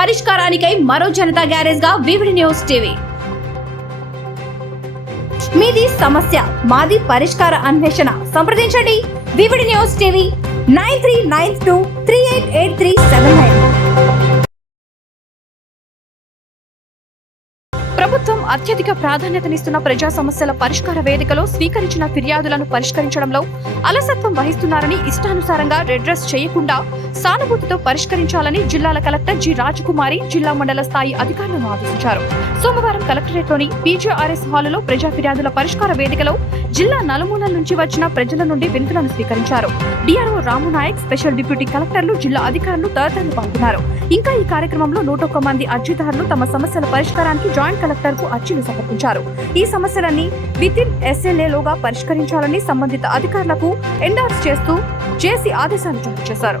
పరిష్కారానికై మరో జనతా గ్యారేజ్గా VVD news TV. మీది సమస్య మాది పరిష్కార అన్వేషణ. సంప్రదించండి. VVD news TV nine three nine two three eight eight three seven nine. ప్రభుత్వం అత్యధిక ప్రాధాన్యతనిస్తున్న ప్రజా సమస్యల పరిష్కార వేదికలో స్వీకరించిన ఫిర్యాదులను పరిష్కరించడంలో అలసత్వం వహిస్తున్నారని ఇష్టానుసారంగా రెడ్రెస్ చేయకుండా సానుభూతితో పరిష్కరించాలని జిల్లాల కలెక్టర్ జి రాజకుమారి జిల్లా మండల స్థాయి అధికారులను ఆదేశించారు. సోమవారం కలెక్టరేట్లోని పీజీఆర్ఎస్ హాలులో ప్రజా ఫిర్యాదుల పరిష్కార వేదికలో జిల్లా నలుమూలల నుంచి వచ్చిన ప్రజల నుండి వినతులను స్వీకరించారు. DRO Ramu Nayak special deputy కలెక్టర్లు జిల్లా అధికారులు తదితరులు పాల్గొన్నారు. ఇంకా ఈ కార్యక్రమంలో నూట ఒక్క మంది అర్జీదారులు తమ సమస్యల పరిష్కారానికి జాయింట్ కలెక్టర్కు అర్జీలు సమర్పించారు. ఈ సమస్యలన్నీ విత్ ఇన్ ఎస్ఎల్ఏలోగా పరిష్కరించాలని సంబంధిత అధికారులకు ఎండార్స్ చేస్తూ జేసీ ఆదేశాలు జారీ చేశారు.